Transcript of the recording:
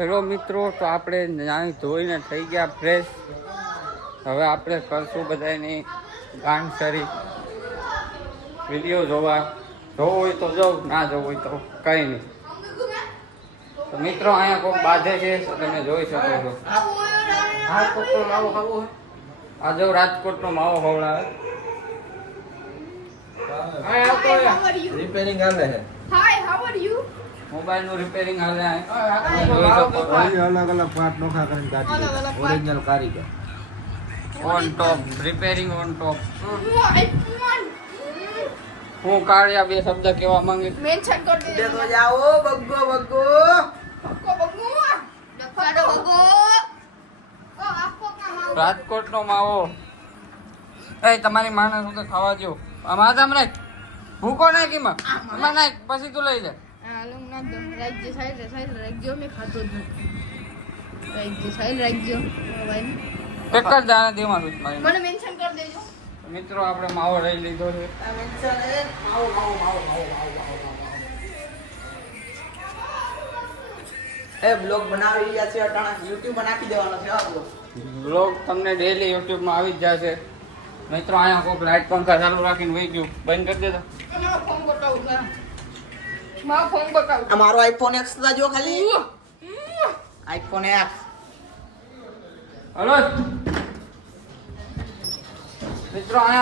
Hello મિત્રો, તો આપણે નાહી ધોઈને થઈ ગયા ફ્રેશ. હવે આપણે કરશું બધાની ગાનસરી વિડીયો જોવો હોય તો જો, ના જોવું હોય તો કંઈ નહીં. તો મિત્રો અહીંયા કોઈ બાંધે છે તો તમે જોઈ શકો છો. રાજકોટનો માવો ખાવો હોય આ જો રાજકોટનો માવો ખવડાવે. રિપેરિંગ હાલે છે. Hi, how are you? Mobile નું રિપેરિંગ હાલે છે. અલગ અલગ પાર્ટ નોખા કરીને કાઢી ઓરિજિનલ કારીગર. On top repairing on top. iPhone. હું કાળિયા બે શબ્દ કહેવા માંગે. Mention कर दे. તો જાઓ બગ્ગો બગ્ગો. Ko bagu. Dakado bagu. Oh, aku mau. રાજકોટનો માવો. એ તમારી માને શું કે ખાવા દો. આમ આમ રાખ. ભૂકો નાખ એમાં. એમાં નાખ પછી તું લઈ લે. Alam na dum. राज्य side राज्य में खातो दू. राज्य side राज्य. ભાઈ એક જ દાણા દેવાનું છે મારી. મને મેન્શન કરી દેજો. મિત્રો આપણે માવો લઈ લીધો છે. આ મેન્શન હે માવો માવો માવો માવો માવો. એ બ્લોગ બનાવી રહ્યા છે અટાણા YouTube માં નાખી દેવાનો છે આ બ્લોગ. બ્લોગ તમને ડેલી YouTube માં આવી જ જશે. મિત્રો અહીંયા કોઈક લાઈટ પંખા ચાલુ રાખીને વહી ગયું. બંધ કરી દેતો. મારો ફોન બતાવું જરા. મારો ફોન બતાવું. આ મારો iPhone X લા જો ખાલી. iPhone X. હલો મિત્રો અહીંયા